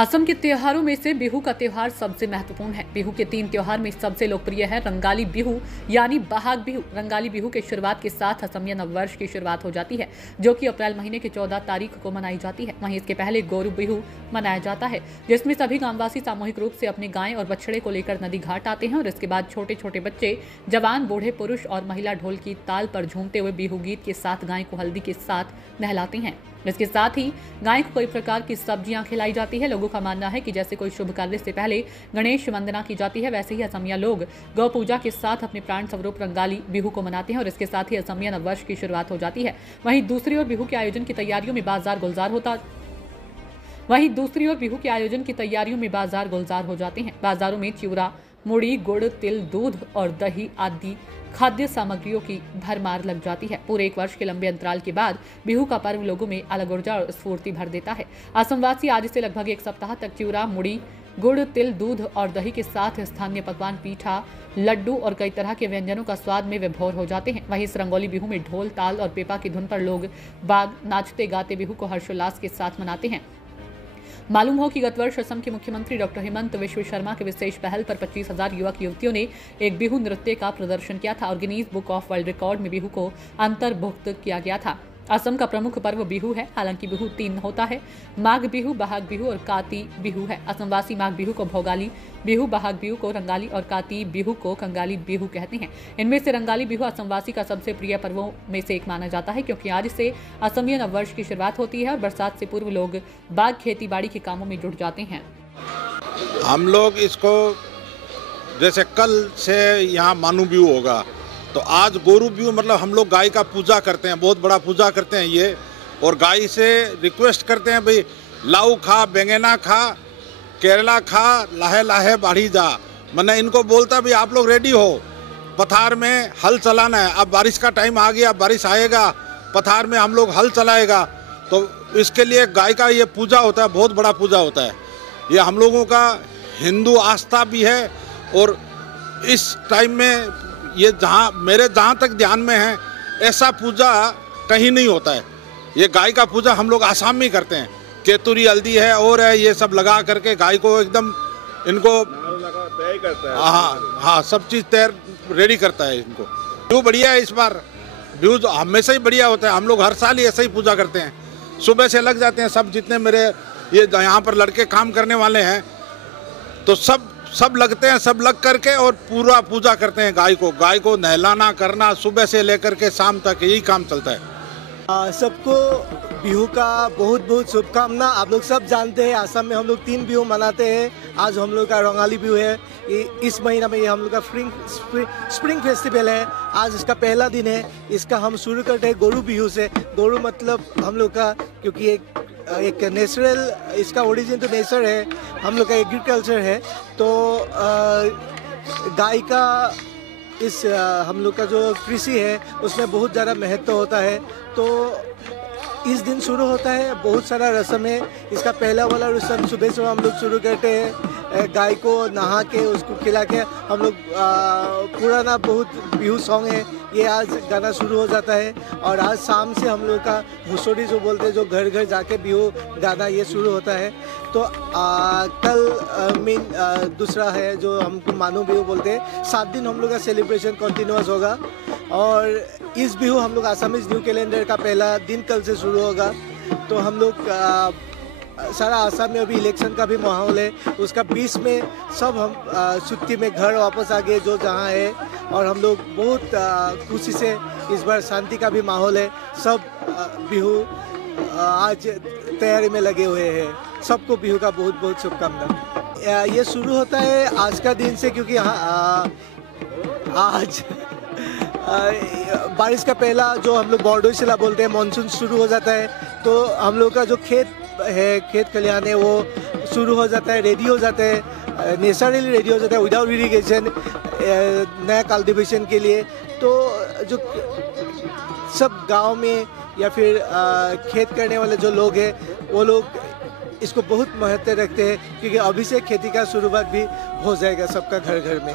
असम के त्योहारों में से बिहू का त्योहार सबसे महत्वपूर्ण है। बिहू के 3 त्योहार में सबसे लोकप्रिय है रंगाली बिहू यानी बहाग बिहू। रंगाली बिहू के शुरुआत के साथ असमिया नववर्ष की शुरुआत हो जाती है, जो कि अप्रैल महीने की 14 तारीख को मनाई जाती है। वहीं इसके पहले गोरू बिहू मनाया जाता है, जिसमें सभी ग्रामवासी सामूहिक रूप से अपने गाय और बछड़े को लेकर नदी घाट आते हैं और इसके बाद छोटे छोटे बच्चे, जवान, बूढ़े, पुरुष और महिला ढोल की ताल पर झूमते हुए बिहू गीत के साथ गाय को हल्दी के साथ नहलाते हैं। इसके साथ ही गाय को कई प्रकार की सब्जियां खिलाई जाती है। लोगों का मानना है कि जैसे कोई शुभ कार्य से पहले गणेश वंदना की जाती है, वैसे ही असमिया लोग गौ पूजा के साथ अपने प्राण स्वरूप रंगाली बिहू को मनाते हैं और इसके साथ ही असमिया नववर्ष की शुरुआत हो जाती है। वहीं दूसरी ओर बिहू के आयोजन की तैयारियों में बाजार गुलजार हो जाते हैं। बाजारों में चिवड़ा, मुड़ी, गुड़, तिल, दूध और दही आदि खाद्य सामग्रियों की भरमार लग जाती है। पूरे 1 वर्ष के लंबे अंतराल के बाद बिहू का पर्व लोगों में अलग ऊर्जा और स्फूर्ति भर देता है। असमवासी आज से लगभग 1 सप्ताह तक चिवड़ा, मुड़ी, गुड़, तिल, दूध और दही के साथ स्थानीय पकवान, पीठा, लड्डू और कई तरह के व्यंजनों का स्वाद में विभोर हो जाते हैं। वहीं इस रंगोली बिहू में ढोल, ताल और पेपा की धुन पर लोग बाग नाचते गाते बिहू को हर्षोल्लास के साथ मनाते हैं। मालूम हो कि गत वर्ष असम के मुख्यमंत्री डॉक्टर हेमंत बिस्वा शर्मा के विशेष पहल पर 25,000 युवक युवतियों ने एक बिहू नृत्य का प्रदर्शन किया था और Guinness book of world record में बिहू को अंतर्भुक्त किया गया था। असम का प्रमुख पर्व बिहू है। हालांकि बिहू 3 होता है, माघ बिहू, बहाग बिहू और काती बिहू है। असमवासी माघ बिहू को भोगाली बिहू, बहाग बिहू को रंगाली और काती बिहू को कंगाली बिहू कहते हैं। इनमें से रंगाली बिहू असमवासी का सबसे प्रिय पर्वों में से एक माना जाता है, क्योंकि आज से असमिया नववर्ष की शुरुआत होती है और बरसात से पूर्व लोग बाग खेती बाड़ी के कामों में जुट जाते हैं। हम लोग इसको जैसे कल से यहाँ मानू बिहू होगा, तो आज गोरू बिहू मतलब हम लोग गाय का पूजा करते हैं, बहुत बड़ा पूजा करते हैं ये, और गाय से रिक्वेस्ट करते हैं भाई लाऊ खा, बेंगेना खा, केरला खा, लाहे लाहे बाढ़ी जा। मैंने इनको बोलता भाई आप लोग रेडी हो, पथार में हल चलाना है। अब बारिश का टाइम आ गया, बारिश आएगा, पथार में हम लोग हल चलाएगा, तो इसके लिए गाय का ये पूजा होता है, बहुत बड़ा पूजा होता है। ये हम लोगों का हिंदू आस्था भी है और इस टाइम में ये जहाँ तक ध्यान में है, ऐसा पूजा कहीं नहीं होता है। ये गाय का पूजा हम लोग आसाम में ही करते हैं। केतुरी, हल्दी है और है, ये सब लगा करके गाय को एकदम इनको तैयार करता है। हाँ, सब चीज़ तैयार रेडी करता है इनको। व्यू बढ़िया है इस बार, व्यू हमेशा ही बढ़िया होता है। हम लोग हर साल ही ऐसा ही पूजा करते हैं। सुबह से लग जाते हैं सब, जितने मेरे ये यहाँ पर लड़के काम करने वाले हैं, तो सब लगते हैं, सब लग करके और पूरा पूजा करते हैं। गाय को नहलाना करना सुबह से लेकर के शाम तक यही काम चलता है। सबको बिहू का बहुत बहुत शुभकामना। आप लोग सब जानते हैं आसाम में हम लोग 3 बिहू मनाते हैं। आज हम लोग का रंगाली बिहू है। इस महीना में ये हम लोग का स्प्रिंग फेस्टिवल है। आज इसका पहला दिन है। इसका हम शुरू करते हैं गोरू बिहू से। गोरू मतलब हम लोग का, क्योंकि एक नेचुरल, इसका ओरिजिन तो नेचर है, हम लोग का एग्रीकल्चर है, तो गाय का इस हम लोग का जो कृषि है उसमें बहुत ज़्यादा महत्व होता है। तो इस दिन शुरू होता है, बहुत सारा रस्म है। इसका पहला वाला रस्म सुबह हम लोग शुरू करते हैं। गाय को नहा के उसको खिला के हम लोग पुराना बहुत बिहू सॉन्ग है, ये आज गाना शुरू हो जाता है। और आज शाम से हम लोग का हुसोड़ी जो बोलते हैं, जो घर घर जाके बिहू गाना, ये शुरू होता है। तो कल दूसरा है जो हमको मानू बिहू बोलते हैं। 7 दिन हम लोग का सेलिब्रेशन कंटिन्यूस होगा और इस बिहू हम लोग आसामीज न्यू कैलेंडर का पहला दिन कल से शुरू होगा। तो हम लोग सारा आसाम में अभी इलेक्शन का भी माहौल है, उसका 20 में सब हम छुट्टी में घर वापस आ गए जो जहाँ है, और हम लोग बहुत खुशी से इस बार शांति का भी माहौल है। सब बिहू आज तैयारी में लगे हुए हैं। सबको बिहू का बहुत बहुत शुभकामना। ये शुरू होता है आज का दिन से, क्योंकि आज बारिश का पहला जो हम लोग बॉर्डोसिला बोलते हैं, मानसून शुरू हो जाता है। तो हम लोग का जो खेत खलिहान है वो शुरू हो जाता है, रेडी हो जाता है, नेचुरली रेडी हो जाता है विदाउट इरिगेशन, नया कल्टीवेशन के लिए। तो जो सब गांव में या फिर खेत करने वाले जो लोग हैं, वो लोग इसको बहुत महत्व रखते हैं, क्योंकि अभी से खेती का शुरुआत भी हो जाएगा सबका घर घर में।